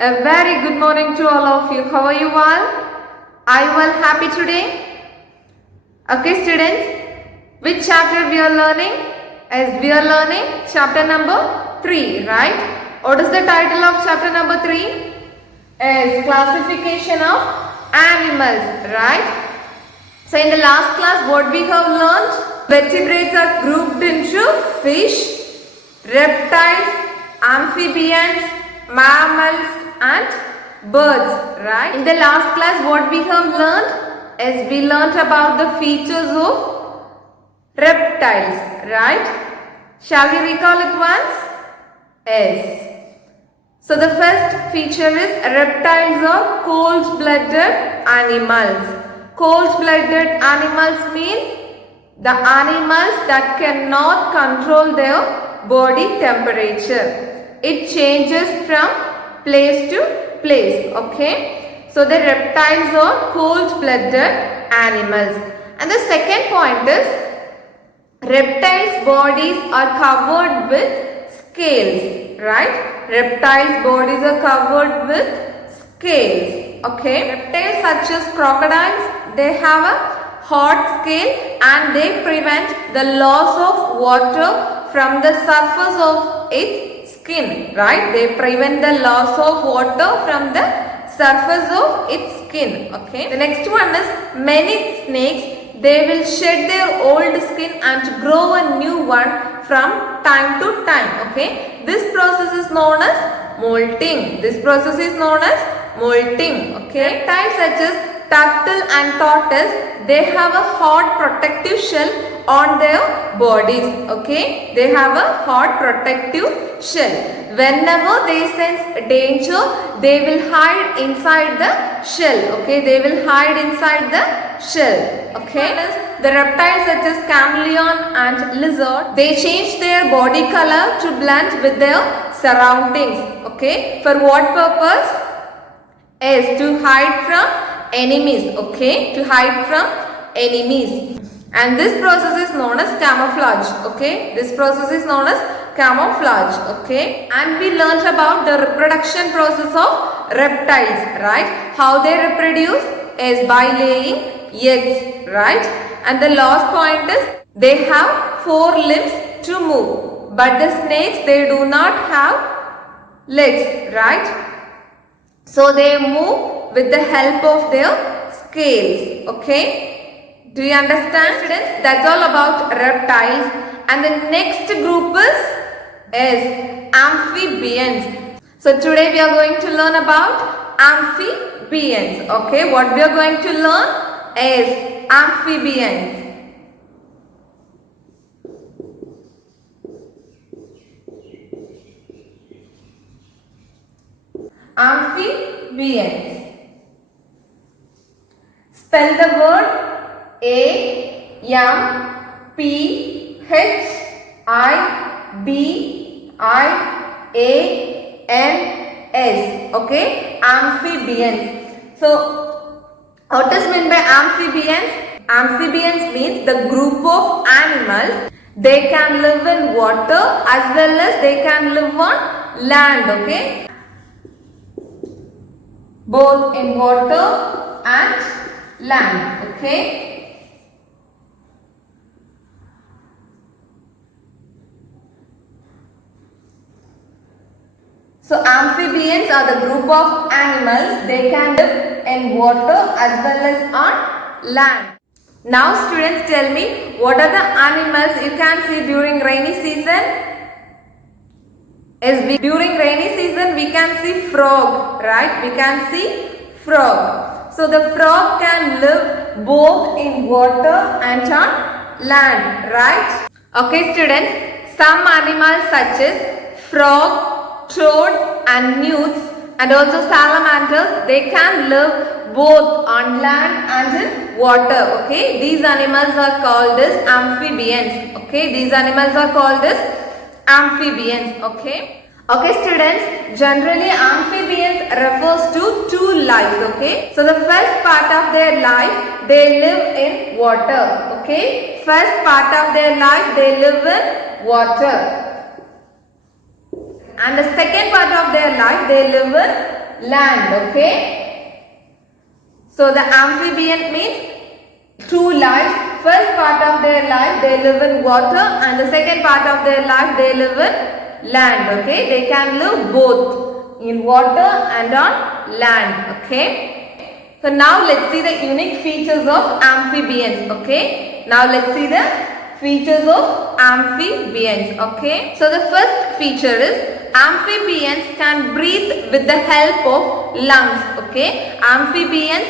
A very good morning to all of you. How are you all? Are you all happy today? Okay students, which chapter we are learning? As we are learning chapter number 3, right? What is the title of chapter number 3? Is classification of animals, right? So in the last class what we have learned? Vertebrates are grouped into fish, reptiles, amphibians, mammals and birds, right? In the last class what we have learned is we learnt about the features of reptiles, right? Shall we recall it once? Yes. So the first feature is reptiles are cold-blooded animals. Cold-blooded animals mean the animals that cannot control their body temperature. It changes from place to place, okay? So the reptiles are cold-blooded animals. And the second point is reptiles' bodies are covered with scales, right? Reptiles' bodies are covered with scales, okay? Reptiles such as crocodiles, they have a hard scale and they prevent the loss of water from the surface of its skin, right? They prevent the loss of water from the surface of its skin, okay? The next one is many snakes, they will shed their old skin and grow a new one from time to time, okay? This process is known as molting. This process is known as molting, okay? Reptiles such as turtle and tortoise, they have a hard protective shell on their bodies, okay? They have a hard protective shell. Whenever they sense danger, they will hide inside the shell, okay? They will hide inside the shell, okay? The reptiles such as chameleon and lizard, they change their body color to blend with their surroundings, okay? For what purpose? Is to hide from enemies, okay? To hide from enemies. And this process is known as camouflage, okay? This process is known as camouflage, okay? And we learnt about the reproduction process of reptiles, right? How they reproduce is by laying eggs, right? And the last point is they have 4 limbs to move. But the snakes, they do not have legs, right? So they move with the help of their scales, okay? Do you understand, students? That's all about reptiles. And the next group is amphibians. So today we are going to learn about amphibians, okay? What we are going to learn is amphibians. Amphibians. Spell the word A-M-P-H-I-B-I-A-N-S, okay? Amphibians. So, what does mean by amphibians? Amphibians means the group of animals. They can live in water as well as they can live on land, okay? Both in water and land, okay? So amphibians are the group of animals. They can live in water as well as on land. Now students, tell me, what are the animals you can see during rainy season? During rainy season we can see frog, right? We can see frog. So the frog can live both in water and on land, right? Okay students, some animals such as frog, toads and newts and also salamanders, they can live both on land and in water, okay? These animals are called as amphibians, okay? These animals are called as amphibians, okay? Okay students, generally amphibians refers to 2 lives, okay? So the first part of their life, they live in water, okay? First part of their life, they live in water. And the second part of their life, they live in land. Okay. So the amphibian means two lives. First part of their life they live in water, and the second part of their life they live in land. Okay. They can live both in water and on land. Okay. So now let's see the unique features of amphibians. Okay. Now let's see the features of amphibians. Okay. So the first feature is amphibians can breathe with the help of lungs. Okay. Amphibians,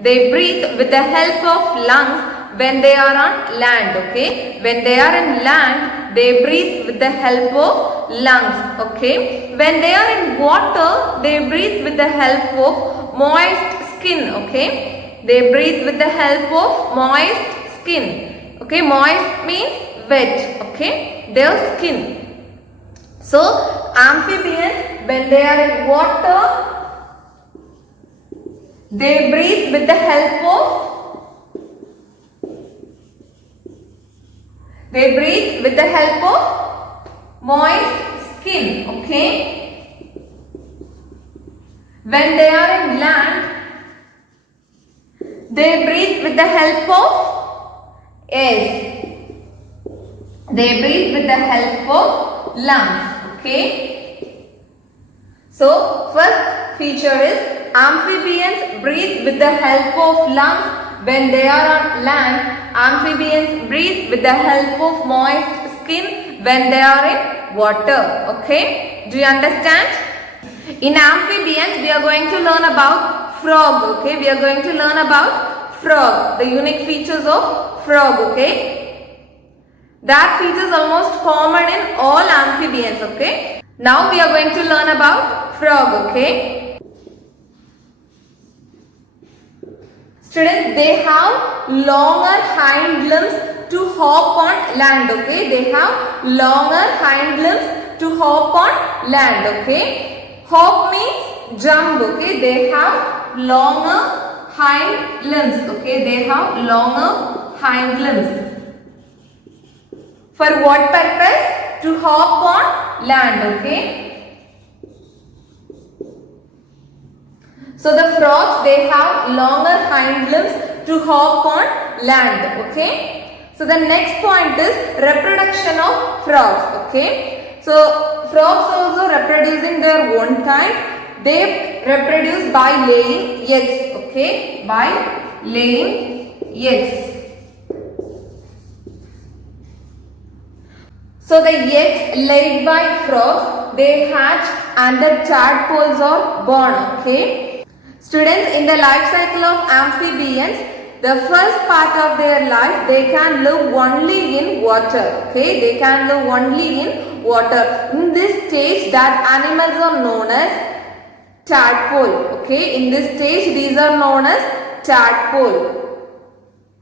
they breathe with the help of lungs when they are on land. Okay. When they are in land, they breathe with the help of lungs. Okay. When they are in water, they breathe with the help of moist skin. Okay. They breathe with the help of moist skin. Okay. Moist means wet. Okay. Their skin. So amphibians, when they are in water, they breathe with the help of moist skin. Okay. When they are in land, they breathe with the help of air. They breathe with the help of lungs. Okay. So first feature is amphibians breathe with the help of lungs when they are on land. Amphibians breathe with the help of moist skin when they are in water. Okay. Do you understand? In amphibians we are going to learn about frog. Okay. We are going to learn about frog. The unique features of frog. Okay. That feature is almost common in all amphibians. Okay. Now we are going to learn about frog. Okay. Students, they have longer hind limbs to hop on land. Okay. They have longer hind limbs to hop on land. Okay. Hop means jump. Okay. They have longer hind limbs. Okay. They have longer hind limbs. For what purpose? To hop on land. Okay. So the frogs, they have longer hind limbs to hop on land. Okay. So the next point is reproduction of frogs. Okay. So frogs also reproducing their own kind. They reproduce by laying eggs. Okay. By laying eggs. So the eggs laid by frogs, they hatch and the tadpoles are born. Okay. Students, in the life cycle of amphibians, the first part of their life, they can live only in water. Okay. They can live only in water. In this stage, that animals are known as tadpole. Okay. In this stage, these are known as tadpole.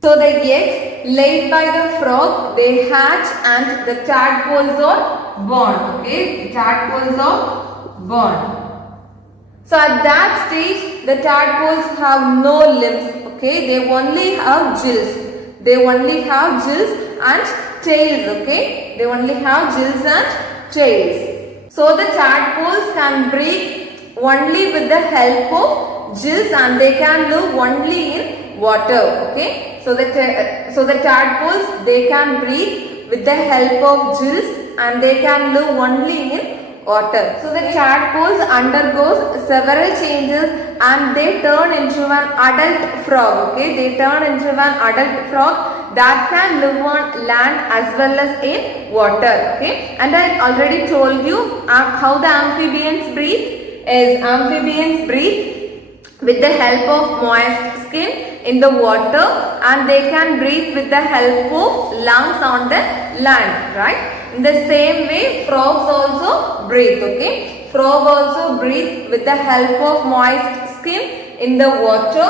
So the eggs laid by the frog, they hatch and the tadpoles are born. Okay, the tadpoles are born. So at that stage, the tadpoles have no limbs. Okay, they only have gills. They only have gills and tails. Okay, they only have gills and tails. So the tadpoles can breathe only with the help of gills and they can live only in water. Okay. So the tadpoles, they can breathe with the help of gills and they can live only in water. So the tadpoles undergoes several changes and they turn into an adult frog. Okay, they turn into an adult frog that can live on land as well as in water. Okay, and I already told you how the amphibians breathe. Is amphibians breathe with the help of moist skin in the water and they can breathe with the help of lungs on the land, right? In the same way, frogs also breathe. Okay, frog also breathe with the help of moist skin in the water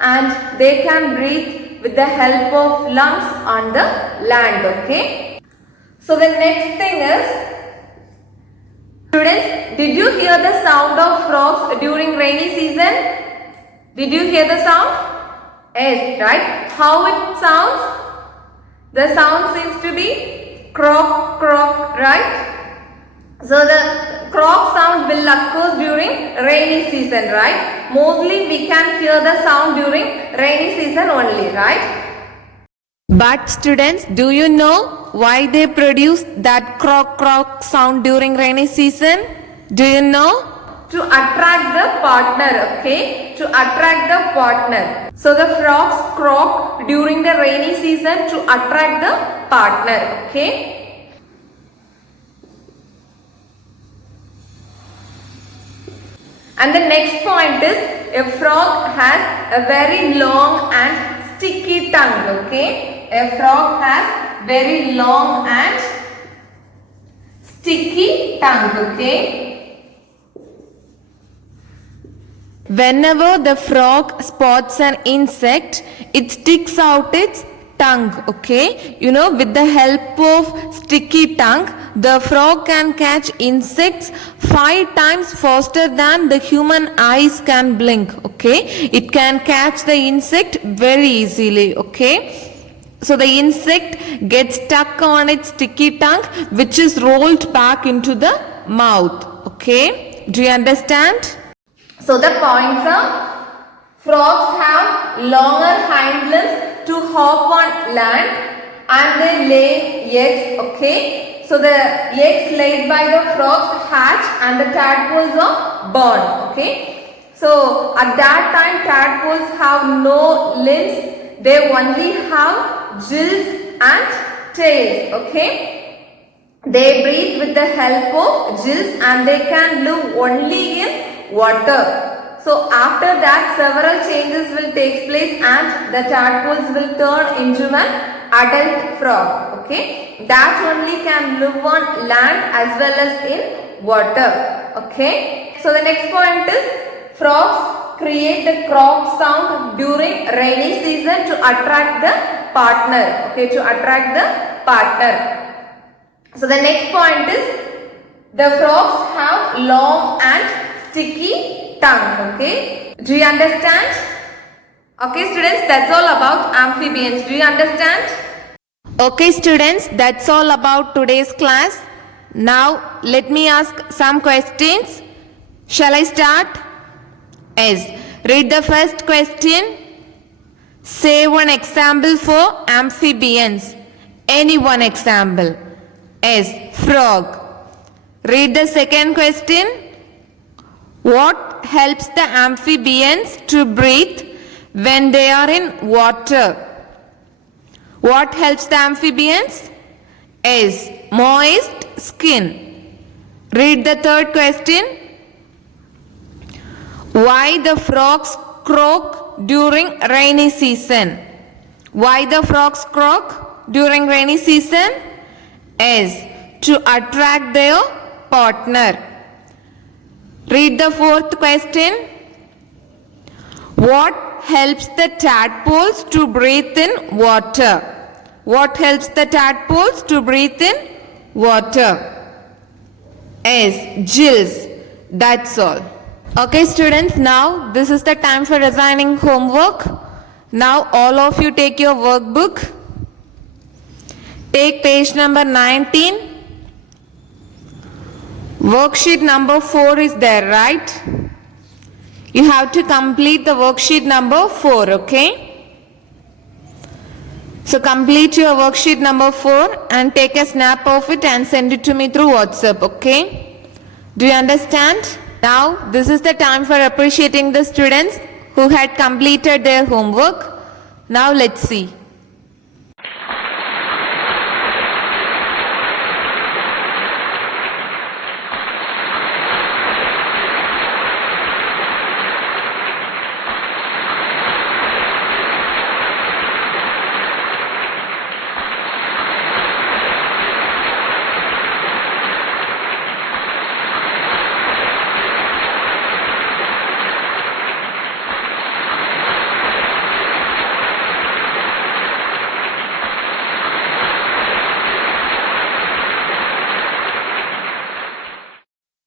and they can breathe with the help of lungs on the land. Okay. So the next thing is, students, did you hear the sound of frogs during rainy season? Did you hear the sound? Yes, right? How it sounds? The sound seems to be croak, croak, right? So the croak sound will occur during rainy season, right? Mostly we can hear the sound during rainy season only, right? But students, do you know why they produce that croak croak sound during rainy season? Do you know? To attract the partner, okay? To attract the partner. So the frogs croak during the rainy season to attract the partner, okay? And the next point is a frog has a very long and sticky tongue, okay? A frog has very long and sticky tongue, okay? Whenever the frog spots an insect, it sticks out its tongue, okay? You know, with the help of sticky tongue, the frog can catch insects 5 times faster than the human eyes can blink, okay? It can catch the insect very easily, okay? So the insect gets stuck on its sticky tongue, which is rolled back into the mouth, okay? Do you understand? So the points are, frogs have longer hind limbs to hop on land and they lay eggs, okay? So the eggs laid by the frogs hatch and the tadpoles are born, okay? So at that time tadpoles have no limbs, they only have gills and tails, okay? They breathe with the help of gills and they can live only in water. So after that several changes will take place and the tadpoles will turn into an adult frog, okay? That only can live on land as well as in water, okay? So the next point is, frogs create the croak sound during rainy season to attract the partner, okay? To attract the partner. So the next point is, the frogs have long and sticky tongue, okay? Do you understand? Okay students, that's all about amphibians. Do you understand? Okay students, that's all about today's class. Now let me ask some questions. Shall I start? Yes. Read the first question. Say one example for amphibians. Any one example. Yes. Frog. Read the second question. What helps the amphibians to breathe when they are in water? What helps the amphibians? Is moist skin. Read the third question. Why the frogs croak during rainy season? Why the frogs croak during rainy season? Is to attract their partner. Read the fourth question. What helps the tadpoles to breathe in water? What helps the tadpoles to breathe in water? Yes, gills. That's all. Okay students, now this is the time for assigning homework. Now all of you take your workbook. Take page number 19. Worksheet number 4 is there, right? You have to complete the worksheet number 4, okay? So complete your worksheet number 4 and take a snap of it and send it to me through WhatsApp, okay? Do you understand? Now this is the time for appreciating the students who had completed their homework. Now let's see.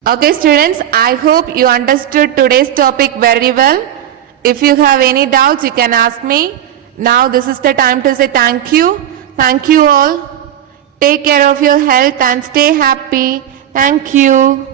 Okay students, I hope you understood today's topic very well. If you have any doubts, you can ask me. Now this is the time to say thank you. Thank you all. Take care of your health and stay happy. Thank you.